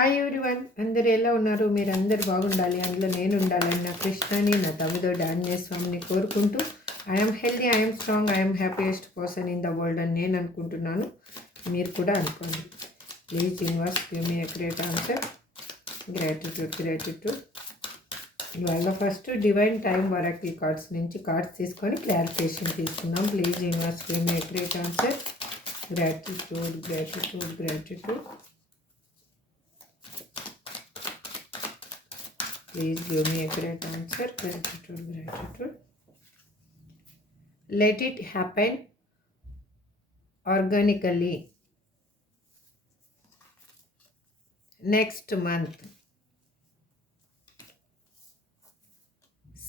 Hi everyone, అందరు ఎలా ఉన్నారు? మీరు అందరు బాగుండాలి, అందులో నేను ఉండాలని నా కృష్ణని, నా తమ్ముడు ఆంజనేయ స్వామిని కోరుకుంటూ I'm healthy, I'm strong, I'm happiest person in the world అని నేను అనుకుంటున్నాను. మీరు కూడా అనుకోండి. Please universe give me a great answer. Gratitude. ఇవాళ ఫస్ట్ డివైన్ టైం వరకు కార్డ్స్ నుంచి కార్డ్స్ తీసుకొని క్లారిఫికేషన్ తీసుకుందాం. Please universe give me a great answer. Gratitude. Please give me a great answer. Gratitude. Let it happen organically. Next month,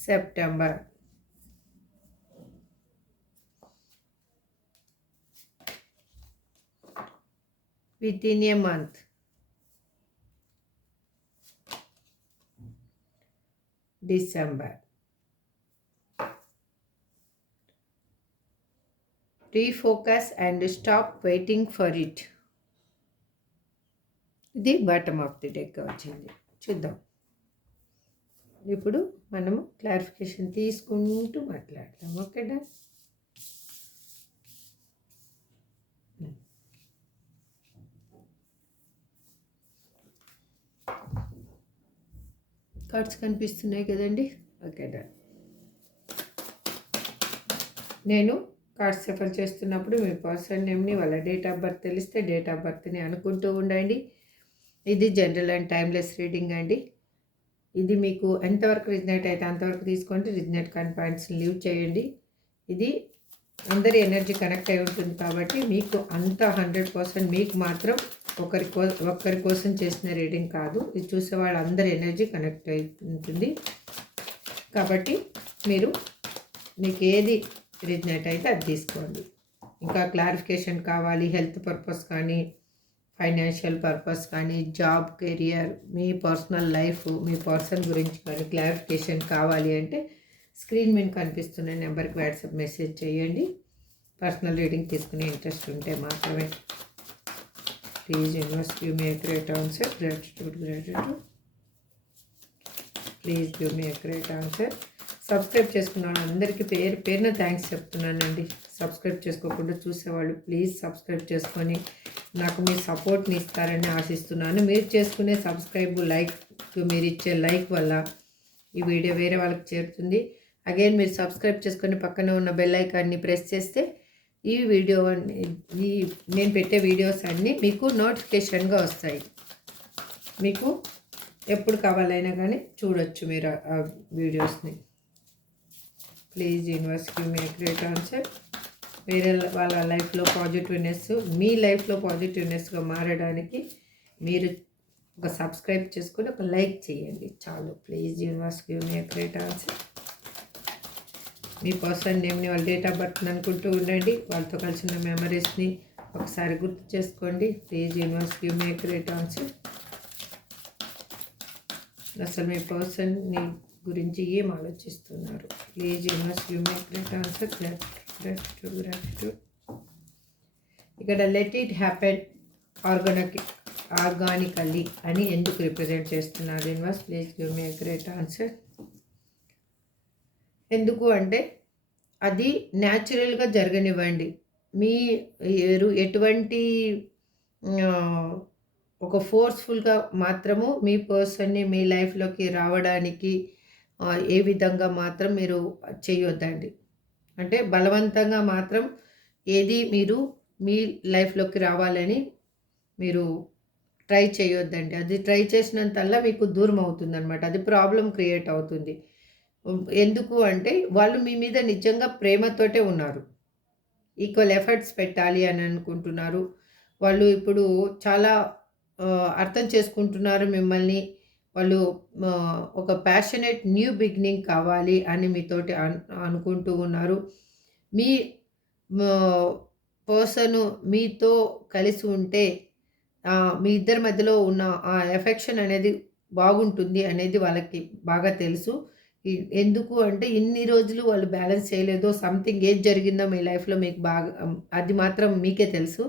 September. Within a month. December. Refocus and stop waiting for it. ఇది bottom of the deck వచ్చింది. చూద్దాం. ఇప్పుడు మనము clarification తీసుకుంటూ మాట్లాడతాం. ఓకేనా? Cards కనిపిస్తున్నాయి కదండి. ఓకేనా? నేను కార్డ్స్ సెఫర్ చేస్తున్నప్పుడు మీ పర్సన్ నేమ్ని, వాళ్ళ డేట్ ఆఫ్ బర్త్ తెలిస్తే డేట్ ఆఫ్ బర్త్ని అనుకుంటూ ఉండండి. ఇది జనరల్ అండ్ టైమ్లెస్ రీడింగ్ అండి. ఇది మీకు ఎంతవరకు రిజనేట్ అయితే అంతవరకు తీసుకోండి. రిజనేట్ కాని పాయింట్స్ని లీవ్ చేయండి. ఇది అందరి ఎనర్జీ కనెక్ట్ అయి ఉంటుంది కాబట్టి మీకు అంత 100% మీకు మాత్రం ఒక్కరి కోసం చేసిన రీడింగ్ కాదు. ఇది చూసే వాళ్ళందరి ఎనర్జీ కనెక్ట్ అయి ఉంటుంది కాబట్టి మీకు ఏది రిజనేట్ అయితే అది తీసుకోండి. ఇంకా క్లారిఫికేషన్ కావాలి, హెల్త్ పర్పస్ కానీ, ఫైనాన్షియల్ పర్పస్ కానీ, జాబ్, కెరియర్, మీ పర్సనల్ లైఫ్, మీ పర్సన్ గురించి కానీ క్లారిఫికేషన్ కావాలి అంటే స్క్రీన్ మీద కనిపిస్తున్న నెంబర్కి వాట్సాప్ మెసేజ్ చేయండి. పర్సనల్ రీడింగ్ తీసుకునే ఇంట్రెస్ట్ ఉంటే మాత్రమే. Please universe give me a great answer. Gratitude. Please give me a great answer. Subscribe చేసుకున్న వాళ్ళందరికీ పేరున థ్యాంక్స్ చెప్తున్నానండి. సబ్స్క్రైబ్ చేసుకోకుండా చూసేవాళ్ళు ప్లీజ్ సబ్స్క్రైబ్ చేసుకొని నాకు మీ సపోర్ట్ని ఇస్తారని ఆశిస్తున్నాను. మీరు చేసుకునే సబ్స్క్రైబ్, లైక్, మీరు ఇచ్చే లైక్ వల్ల ఈ వీడియో వేరే వాళ్ళకి చేరుతుంది. అగైన్ మీరు సబ్స్క్రైబ్ చేసుకొని పక్కన ఉన్న బెల్ ఐకాన్ని ప్రెస్ చేస్తే ఈ నేను పెట్టే వీడియోస్ అన్నీ మీకు నోటిఫికేషన్గా వస్తాయి. మీకు ఎప్పుడు కావాలైనా కానీ చూడొచ్చు మీరు ఆ వీడియోస్ని. Please universe give me a great answer. వేరే వాళ్ళ లైఫ్లో పాజిటివ్నెస్, మీ లైఫ్లో పాజిటివ్నెస్గా మారడానికి మీరు ఒక సబ్స్క్రైబ్ చేసుకొని ఒక లైక్ చేయండి చాలు. Please universe give me a great answer. మీ పర్సన్ నేమ్ని, వాళ్ళ డేట్ ఆఫ్ బర్త్ని అనుకుంటూ ఉండండి. వాళ్ళతో కలిసిన మెమరీస్ని ఒకసారి గుర్తు చేసుకోండి. Please universe give me a great answer. అసలు మీ పర్సన్ని గురించి ఏం ఆలోచిస్తున్నారు? Please universe give me a great answer. Gratitude. ఇక్కడ లెట్ ఇట్ హ్యాపెన్ ఆర్గానికల్లీ అని ఎందుకు రిప్రజెంట్ చేస్తున్నారు universe? Please give me a great answer. ఎందుకు అంటే అది న్యాచురల్గా జరగనివ్వండి. మీరు ఎటువంటి ఒక ఫోర్స్ఫుల్గా మాత్రము మీ పర్సన్ని మీ లైఫ్లోకి రావడానికి ఏ విధంగా మాత్రం మీరు చేయొద్దండి. అంటే బలవంతంగా మాత్రం ఏది మీరు మీ లైఫ్లోకి రావాలని మీరు ట్రై చేయొద్దండి. అది ట్రై చేసినంతల్లా మీకు దూరం అవుతుందన్నమాట. అది ప్రాబ్లం క్రియేట్ అవుతుంది. ఎందుకు అంటే వాళ్ళు మీ మీద నిజంగా ప్రేమతోటే ఉన్నారు. ఈక్వల్ ఎఫర్ట్స్ పెట్టాలి అని అనుకుంటున్నారు. వాళ్ళు ఇప్పుడు చాలా అర్థం చేసుకుంటున్నారు మిమ్మల్ని. వాళ్ళు ఒక ప్యాషనేట్ న్యూ బిగినింగ్ కావాలి అని మీతోటి అనుకుంటూ ఉన్నారు. మీ పర్సను మీతో కలిసి ఉంటే మీ ఇద్దరి మధ్యలో ఉన్న ఆ ఎఫెక్షన్ అనేది బాగుంటుంది అనేది వాళ్ళకి బాగా తెలుసు. ఎందుకు అంటే ఇన్ని రోజులు వాళ్ళు బ్యాలెన్స్ చేయలేదో సంథింగ్ ఏది జరిగిందో మీ లైఫ్లో మీకు బాగా అది మాత్రం మీకే తెలుసు.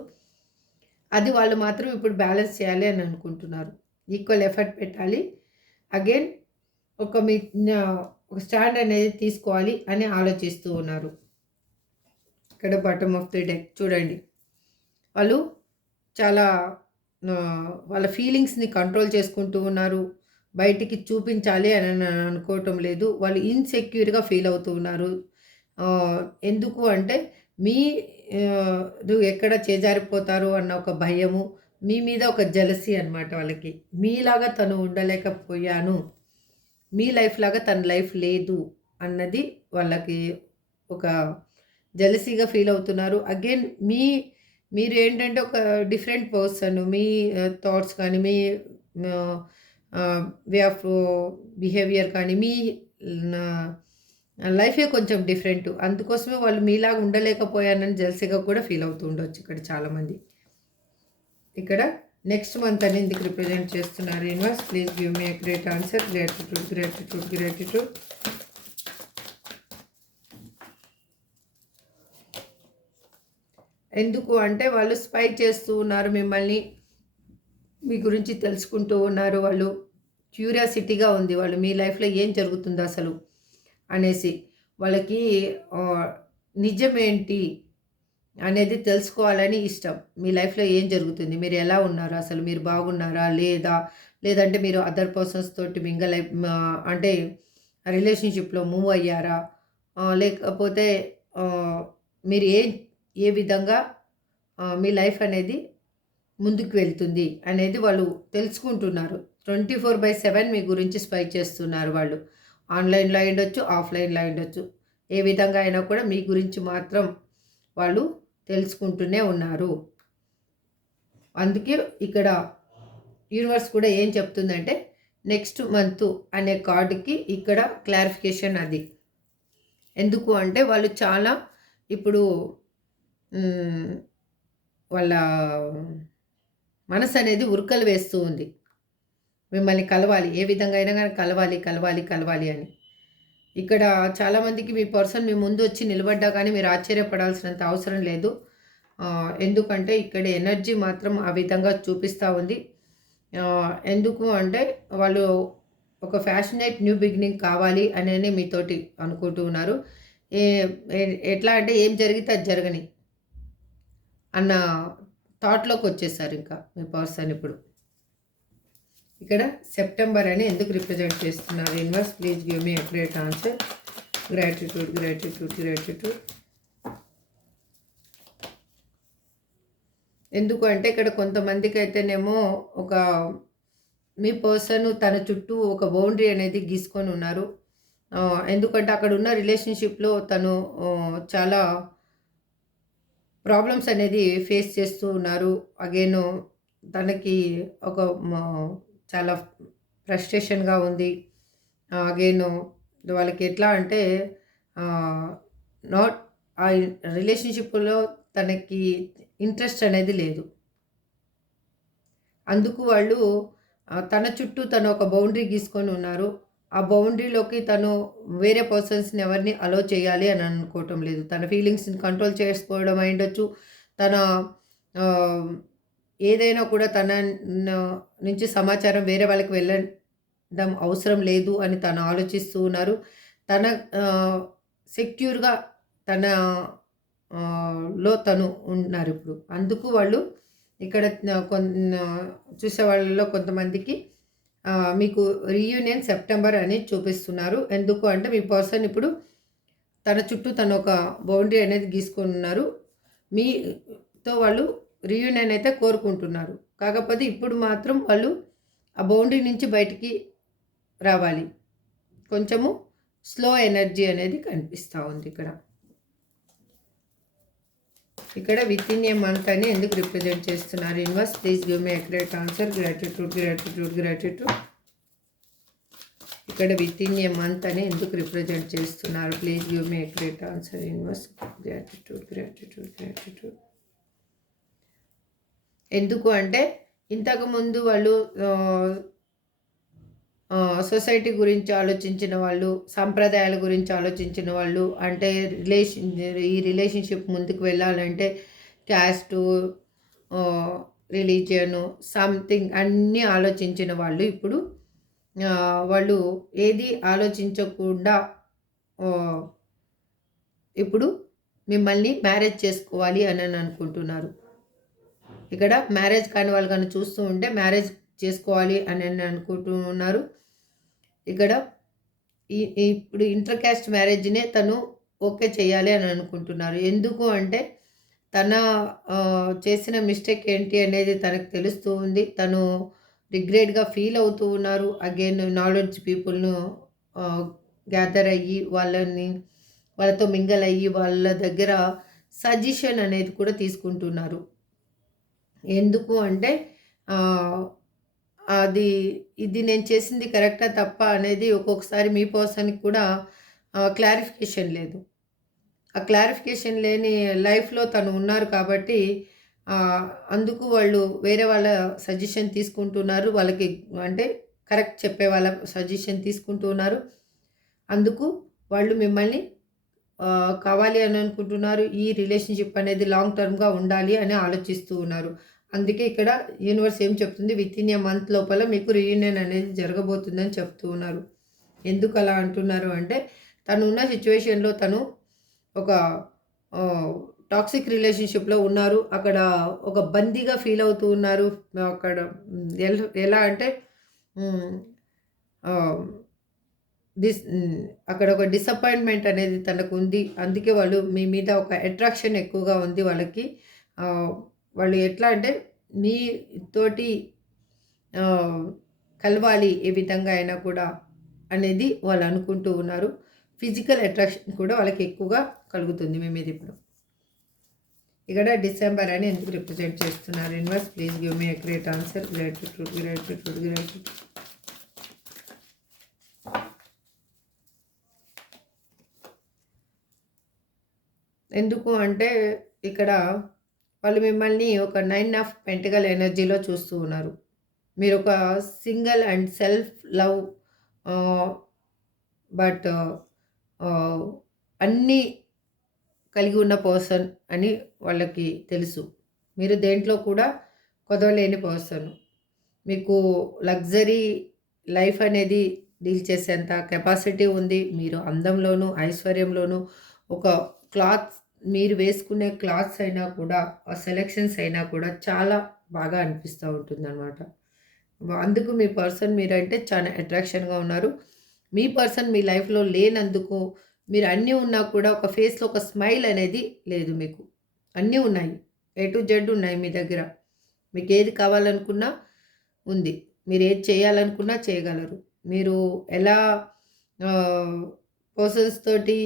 అది వాళ్ళు మాత్రం ఇప్పుడు బ్యాలెన్స్ చేయాలి అని అనుకుంటున్నారు. ఈక్వల్ ఎఫర్ట్ పెట్టాలి. అగైన్ ఒక మీ ఒక స్టాండ్ అనేది తీసుకోవాలి అని ఆలోచిస్తూ ఉన్నారు. ఇక్కడ బాటమ్ ఆఫ్ ది డెక్ చూడండి. వాళ్ళు చాలా వాళ్ళ ఫీలింగ్స్ని కంట్రోల్ చేసుకుంటూ ఉన్నారు. బయటికి చూపించాలి అని అనుకోవటం లేదు. వాళ్ళు ఇన్సెక్యూర్గా ఫీల్ అవుతూ ఉన్నారు. ఎందుకు అంటే మీరు ఎక్కడ చేజారిపోతారు అన్న ఒక భయము, మీ మీద ఒక జెలసీ అనమాట వాళ్ళకి. మీలాగా తను ఉండలేకపోయాను, మీ లైఫ్ లాగా తన లైఫ్ లేదు అన్నది వాళ్ళకి ఒక జెలసీగా ఫీల్ అవుతున్నారు. అగైన్ మీరు ఏంటంటే ఒక డిఫరెంట్ పర్సన్. మీ థాట్స్ కానీ, మీ వే ఆఫ్ బిహేవియర్ కానీ, మీ లైఫే కొంచెం డిఫరెంట్. అందుకోసమే వాళ్ళు మీలాగా ఉండలేకపోయానని జెలసీగా కూడా ఫీల్ అవుతూ ఉండొచ్చు ఇక్కడ చాలామంది. ఇక్కడ నెక్స్ట్ మంత్ అని ఎందుకు రిప్రజెంట్ చేస్తున్నారు universe? Please give me a great answer. Gratitude, gratitude, gratitude. ఎందుకు అంటే వాళ్ళు స్పై చేస్తూ ఉన్నారు మిమ్మల్ని, మీ గురించి తెలుసుకుంటూ ఉన్నారు. వాళ్ళు క్యూరియాసిటీగా ఉంది, వాళ్ళు మీ లైఫ్లో ఏం జరుగుతుందో అసలు అనేసి. వాళ్ళకి నిజమేంటి అనేది తెలుసుకోవాలని ఇష్టం. మీ లైఫ్లో ఏం జరుగుతుంది, మీరు ఎలా ఉన్నారు, అసలు మీరు బాగున్నారా లేదా, లేదంటే మీరు అదర్ పర్సన్స్ తోటి మింగల్ అంటే రిలేషన్షిప్లో మూవ్ అయ్యారా, లేకపోతే మీరు ఏ విధంగా మీ లైఫ్ అనేది ముందుకు వెళ్తుంది అనేది వాళ్ళు తెలుసుకుంటున్నారు. 24/7 మీ గురించి స్పై చేస్తున్నారు వాళ్ళు. ఆన్లైన్లో ఉండొచ్చు, ఆఫ్లైన్లో ఉండొచ్చు. ఏ విధంగా అయినా కూడా మీ గురించి మాత్రం వాళ్ళు తెలుసుకుంటూనే ఉన్నారు. అందుకే ఇక్కడ యూనివర్స్ కూడా ఏం చెప్తుందంటే నెక్స్ట్ మంత్ అనే కార్డుకి ఇక్కడ క్లారిఫికేషన్ అది. ఎందుకు అంటే వాళ్ళు చాలా ఇప్పుడు వాళ్ళ మనసు అనేది ఉరకలు వేస్తూ ఉంది. మిమ్మల్ని కలవాలి, ఏ విధంగా అయినా కానీ కలవాలి కలవాలి కలవాలి అని. ఇక్కడ చాలామందికి మీ పర్సన్ మీ ముందు వచ్చి నిలబడ్డా కానీ మీరు ఆశ్చర్యపడాల్సినంత అవసరం లేదు. ఎందుకంటే ఇక్కడ ఎనర్జీ మాత్రం ఆ విధంగా చూపిస్తూ ఉంది. ఎందుకు అంటే వాళ్ళు ఒక ఫ్యాషనేట్ న్యూ బిగినింగ్ కావాలి అని మీతోటి అనుకుంటూ ఉన్నారు. ఎట్లా అంటే ఏం జరిగితే అది జరగని అన్న థాట్లోకి వచ్చేసారు ఇంకా మీ పర్సన్ ఇప్పుడు. ఇక్కడ సెప్టెంబర్ అని ఎందుకు రిప్రజెంట్ చేస్తున్నారు universe? Please give me a great answer. Gratitude, gratitude, gratitude. ఎందుకు అంటే ఇక్కడ కొంతమందికి అయితేనేమో ఒక మీ పర్సన్ తన చుట్టూ ఒక బౌండరీ అనేది గీసుకొని ఉన్నారు. ఎందుకంటే అక్కడ ఉన్న రిలేషన్షిప్లో తను చాలా ప్రాబ్లమ్స్ అనేది ఫేస్ చేస్తూ ఉన్నారు. అగైన్ తనకి ఒక చాలా ఫ్రస్ట్రేషన్గా ఉంది. అగైన్ వాళ్ళకి ఎట్లా అంటే నాట్ ఆ రిలేషన్షిప్లో తనకి ఇంట్రెస్ట్ అనేది లేదు. అందుకు వాళ్ళు తన చుట్టూ తను ఒక బౌండరీ గీసుకొని ఉన్నారు. ఆ బౌండరీలోకి తను వేరే పర్సన్స్ని ఎవరిని అలో చేయాలి అని అనుకోవటం లేదు. తన ఫీలింగ్స్ని కంట్రోల్ చేసుకోవడం అయిండొచ్చు. తన ఏదైనా కూడా తన నుంచి సమాచారం వేరే వాళ్ళకి వెళ్ళడం అవసరం లేదు అని తను ఆలోచిస్తూ ఉన్నారు. తన సెక్యూర్గా తన లో తను ఉన్నారు ఇప్పుడు. అందుకు వాళ్ళు ఇక్కడ చూసే వాళ్ళలో కొంతమందికి మీకు రీయూనియన్ సెప్టెంబర్ అని చూపిస్తున్నారు. ఎందుకు అంటే మీ పర్సన్ ఇప్పుడు తన చుట్టూ తను ఒక బౌండరీ అనేది గీసుకొని ఉన్నారు. మీతో వాళ్ళు రీయూనియన్ అయితే కోరుకుంటున్నారు. కాకపోతే ఇప్పుడు మాత్రం వాళ్ళు ఆ బౌండరీ నుంచి బయటికి రావాలి. కొంచెము స్లో ఎనర్జీ అనేది కనిపిస్తూ ఉంది ఇక్కడ. ఇక్కడ విత్ ఇన్ ఏ మంత్ అని ఎందుకు రిప్రజెంట్ చేస్తున్నారు universe? Please give me a great answer. Gratitude, gratitude, gratitude. ఇక్కడ విత్ ఇన్ ఏ మంత్ అని ఎందుకు రిప్రజెంట్ చేస్తున్నారు? Please give me a great answer universe. Gratitude, gratitude, gratitude. ఎందుకు అంటే ఇంతకుముందు వాళ్ళు సొసైటీ గురించి ఆలోచించిన వాళ్ళు, సంప్రదాయాల గురించి ఆలోచించిన వాళ్ళు, అంటే ఈ రిలేషన్షిప్ ముందుకు వెళ్ళాలంటే క్యాస్టు రిలీజియను సంథింగ్ అన్నీ ఆలోచించిన వాళ్ళు ఇప్పుడు వాళ్ళు ఏది ఆలోచించకుండా ఇప్పుడు మిమ్మల్ని మ్యారేజ్ చేసుకోవాలి అని అనుకుంటున్నారు. ఇక్కడ మ్యారేజ్ కాని వాళ్ళు కానీ చూస్తూ ఉంటే మ్యారేజ్ చేసుకోవాలి అని అనుకుంటున్నారు. ఇక్కడ ఇప్పుడు ఇంటర్ క్యాస్ట్ మ్యారేజ్నే తను ఓకే చేయాలి అని అనుకుంటున్నారు. ఎందుకు అంటే తన చేసిన మిస్టేక్ ఏంటి అనేది తనకు తెలుస్తూ ఉంది. తను రిగ్రెట్గా ఫీల్ అవుతూ ఉన్నారు. అగైన్ నాలెడ్జ్ పీపుల్ను గ్యాదర్ అయ్యి వాళ్ళతో మింగల్ అయ్యి వాళ్ళ దగ్గర సజెషన్ అనేది కూడా తీసుకుంటున్నారు. ఎందుకు అంటే ఇది నేను చేసింది కరెక్టా తప్పా అనేది ఒక్కొక్కసారి మీ పర్సన్కి కూడా క్లారిఫికేషన్ లేదు. ఆ క్లారిఫికేషన్ లేని లైఫ్లో తను ఉన్నారు కాబట్టి అందుకు వాళ్ళు వేరే వాళ్ళ సజెషన్ తీసుకుంటున్నారు. వాళ్ళకి అంటే కరెక్ట్ చెప్పే వాళ్ళ సజెషన్ తీసుకుంటున్నారు. అందుకు వాళ్ళు మిమ్మల్ని కావాలి అని అనుకుంటున్నారు. ఈ రిలేషన్షిప్ అనేది లాంగ్ టర్మ్గా ఉండాలి అని ఆలోచిస్తూ ఉన్నారు. అందుకే ఇక్కడ యూనివర్స్ ఏం చెప్తుంది, విత్ ఇన్ ఏ మంత్ లోపల మీకు రీయూనియన్ అనేది జరగబోతుందని చెప్తూ ఉన్నారు. ఎందుకు అలా అంటున్నారు అంటే తను ఉన్న సిచ్యువేషన్లో తను ఒక టాక్సిక్ రిలేషన్షిప్లో ఉన్నారు. అక్కడ ఒక బందీగా ఫీల్ అవుతూ ఉన్నారు. అక్కడ ఎలా అంటే అక్కడ ఒక డిసప్పాయింట్మెంట్ అనేది తనకు ఉంది. అందుకే వాళ్ళు మీ మీద ఒక అట్రాక్షన్ ఎక్కువగా ఉంది వాళ్ళకి. వాళ్ళు ఎట్లా అంటే మీతోటి కలవాలి ఏ విధంగా అయినా కూడా అనేది వాళ్ళు అనుకుంటూ ఉన్నారు. ఫిజికల్ అట్రాక్షన్ కూడా వాళ్ళకి ఎక్కువగా కలుగుతుంది మీ మీద ఇప్పుడు. ఇక్కడ డిసెంబర్ అని ఎందుకు రిప్రజెంట్ చేస్తున్నారు universe? Please give me a great answer. Gratitude. ఎందుకు అంటే ఇక్కడ వాళ్ళు మిమ్మల్ని ఒక 9 ఆఫ్ పెంటకల్ ఎనర్జీలో చూస్తూ ఉన్నారు. మీరు ఒక single and self love but అన్నీ కలిగి ఉన్న పర్సన్ అని వాళ్ళకి తెలుసు. మీరు దేంట్లో కూడా కొదవలేని పర్సన్. మీకు లగ్జరీ లైఫ్ అనేది డీల్ చేసేంత కెపాసిటీ ఉంది. మీరు అందంలోనూ ఐశ్వర్యంలోనూ ఒక క్లాత్స్ మీరు వేసుకునే క్లాత్స్ అయినా కూడా సెలెక్షన్స్ అయినా కూడా చాలా బాగా అనిపిస్తూ ఉంటుందన్నమాట. అందుకు మీ పర్సన్ మీరంటే చాలా అట్రాక్షన్గా ఉన్నారు. మీ పర్సన్ మీ లైఫ్లో లేనందుకు మీరు అన్నీ ఉన్నా కూడా ఒక ఫేస్లో ఒక స్మైల్ అనేది లేదు మీకు. అన్నీ ఉన్నాయి, A to Z ఉన్నాయి మీ దగ్గర. మీకు ఏది కావాలనుకున్నా ఉంది. మీరు ఏది చేయాలనుకున్నా చేయగలరు. మీరు ఎలా పర్సన్స్ తోటి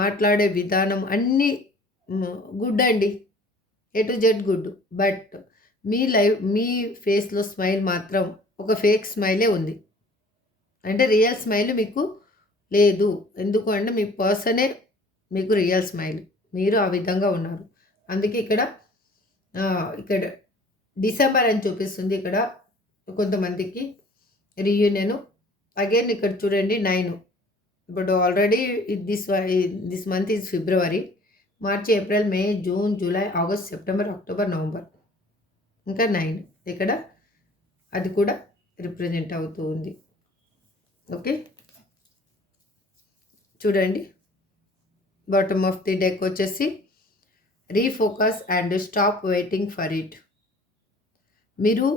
మాట్లాడే విధానం అన్నీ గుడ్ అండి. A to Z good. But మీ ఫేస్లో స్మైల్ మాత్రం ఒక ఫేక్ స్మైలే ఉంది. అంటే రియల్ స్మైల్ మీకు లేదు. ఎందుకు అంటే మీ పర్సనే మీకు రియల్ స్మైల్. మీరు ఆ విధంగా ఉన్నారు. అందుకే ఇక్కడ డిసెంబర్ అని చూపిస్తుంది. ఇక్కడ కొంతమందికి రీయూనియన్. అగైన్ ఇక్కడ చూడండి 9. ఇప్పుడు already this month is February, March, April, May, June, July, August, September, October, November, ఇంకా 9 ఇక్కడ అది కూడా రిప్రజెంట్ అవుతూ ఉంది. ఓకే, చూడండి బాటమ్ ఆఫ్ ది డెక్ వచ్చేసి refocus and stop waiting for it. మీరు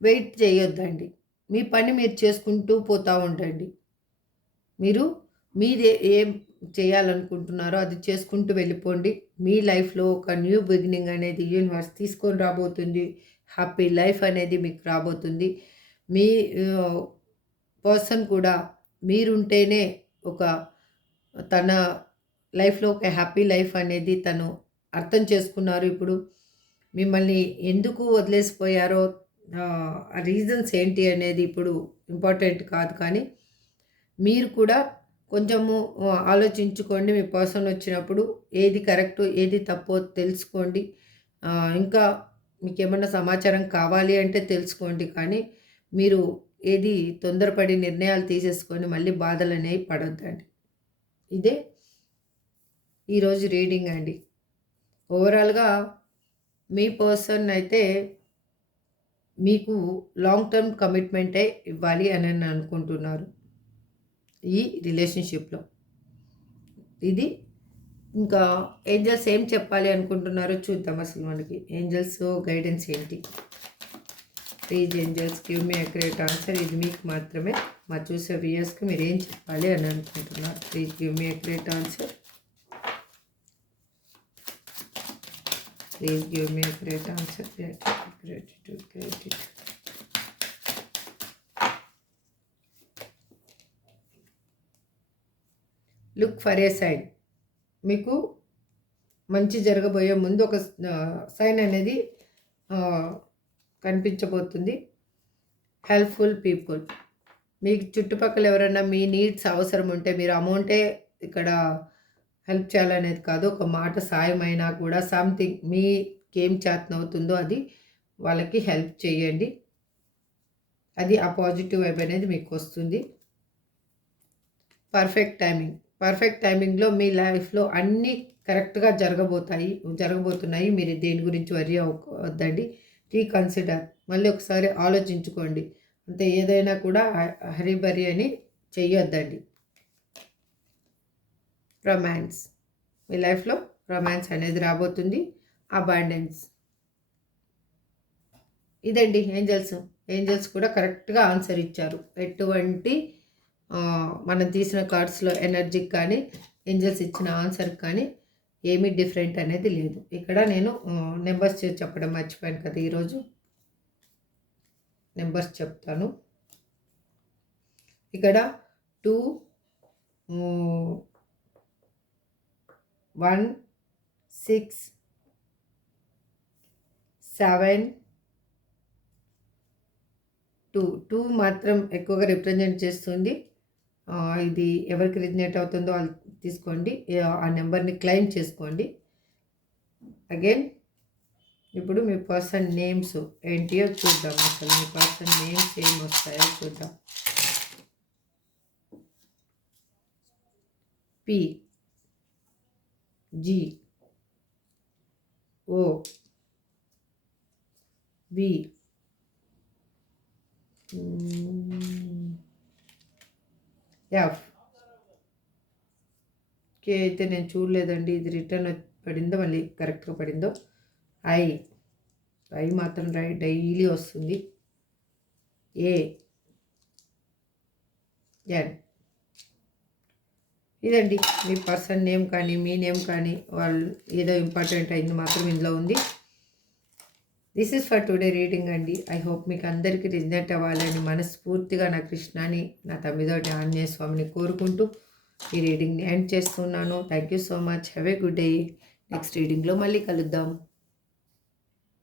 వెయిట్ చేయొద్దండి. మీ పని మీరు చేసుకుంటూ పోతూ ఉండండి. మీరు మీదే ఏం చేయాలనుకుంటున్నారో అది చేసుకుంటూ వెళ్ళిపోండి. మీ లైఫ్లో ఒక న్యూ బిగినింగ్ అనేది యూనివర్స్ తీసుకొని రాబోతుంది. హ్యాపీ లైఫ్ అనేది మీకు రాబోతుంది. మీ పర్సన్ కూడా మీరుంటేనే ఒక తన లైఫ్లో ఒక హ్యాపీ లైఫ్ అనేది తను అర్థం చేసుకున్నారు. ఇప్పుడు మిమ్మల్ని ఎందుకు వదిలేసిపోయారో రీజన్స్ ఏంటి అనేది ఇప్పుడు ఇంపార్టెంట్ కాదు, కానీ మీరు కూడా కొంచెము ఆలోచించుకోండి. మీ పర్సన్ వచ్చినప్పుడు ఏది కరెక్ట్ ఏది తప్పో తెలుసుకోండి. ఇంకా మీకు ఏమన్నా సమాచారం కావాలి అంటే తెలుసుకోండి, కానీ మీరు ఏది తొందరపడి నిర్ణయాలు తీసేసుకొని మళ్ళీ బాధలు అనేవి పడొద్దండి. ఇదే ఈరోజు రీడింగ్ అండి. ఓవరాల్గా మీ పర్సన్ అయితే మీకు లాంగ్ టర్మ్ కమిట్మెంటే ఇవ్వాలి అని అనుకుంటున్నారు ఈ రిలేషన్షిప్లో. ఇది ఇంకా ఏంజల్స్ ఏం చెప్పాలి అనుకుంటున్నారో చూద్దాం. అసలు మనకి ఏంజల్స్ గైడెన్స్ ఏంటి? Please angels give me accurate answer. ఇది మీకు మాత్రమే, మా చూసే వ్యూయర్స్కి మీరు ఏం చెప్పాలి అని అనుకుంటున్నారు. Please give me accurate answer. Please give me accurate answer. Gratitude. Look for a sign. మీకు మంచి జరగబోయే ముందు ఒక సైన్ అనేది కనిపించబోతుంది. Helpful people. మీకు చుట్టుపక్కల ఎవరైనా మీ నీడ్స్ అవసరం ఉంటే, మీరు అమౌంటే ఇక్కడ హెల్ప్ చేయాలనేది కాదు, ఒక మాట సాయం అయినా కూడా సంథింగ్ మీకేం చేతనవుతుందో అది వాళ్ళకి హెల్ప్ చేయండి. అది ఆ పాజిటివ్ వైబ్ అనేది మీకు వస్తుంది. పర్ఫెక్ట్ టైమింగ్లో మీ లైఫ్లో అన్నీ కరెక్ట్గా జరగబోతున్నాయి. మీరు దేని గురించి వరి అవ్వద్దండి. రీకన్సిడర్. మళ్ళీ ఒకసారి ఆలోచించుకోండి. అంతే, ఏదైనా కూడా హరిబరి అని చెయ్యొద్దండి. రొమాన్స్. మీ లైఫ్లో రొమాన్స్ అనేది రాబోతుంది. అబాండెన్స్. ఇదండి ఏంజల్స్ కూడా కరెక్ట్గా ఆన్సర్ ఇచ్చారు. ఎటువంటి మనం తీసిన కార్డ్స్లో ఎనర్జీకి కానీ ఏంజల్స్ ఇచ్చిన ఆన్సర్కి కానీ ఏమీ డిఫరెంట్ అనేది లేదు. ఇక్కడ నేను నెంబర్స్ చెప్పడం మర్చిపోయాను కదా, ఈరోజు నెంబర్స్ చెప్తాను. ఇక్కడ 2 1 6 7 2 మాత్రం ఎక్కువగా రిప్రజెంట్ చేస్తుంది. ఇది ఎవరికి రిజనేట్ అవుతుందో వాళ్ళు తీసుకోండి, ఆ నెంబర్ని క్లెయిమ్ చేసుకోండి. అగైన్ ఇప్పుడు మీ పర్సన్ నేమ్స్ ఏంటియో చూద్దాం. అసలు మీ పర్సన్ నేమ్స్ ఏం వస్తాయో చూద్దాం. P G O V F K అయితే నేను చూడలేదండి, ఇది రిటర్న్ పడిందో మళ్ళీ కరెక్ట్గా పడిందో. ఐ మాత్రం డైలీ వస్తుంది. A N. ఇదండి మీ పర్సన్ నేమ్ కానీ మీ నేమ్ కానీ వాళ్ళు ఏదో ఇంపార్టెంట్ అయింది మాత్రం ఇందులో ఉంది. This is for today reading అండి. ఐ హోప్ మీకు అందరికీ రిజనేట్ అవ్వాలని మనస్ఫూర్తిగా నా కృష్ణాని, నా తమ్మిదోటి ఆంజనేయ స్వామిని కోరుకుంటూ ఈ రీడింగ్ని ఎండ్ చేస్తున్నాను. Thank you so much. Have a good day. Next రీడింగ్లో మళ్ళీ కలుద్దాం.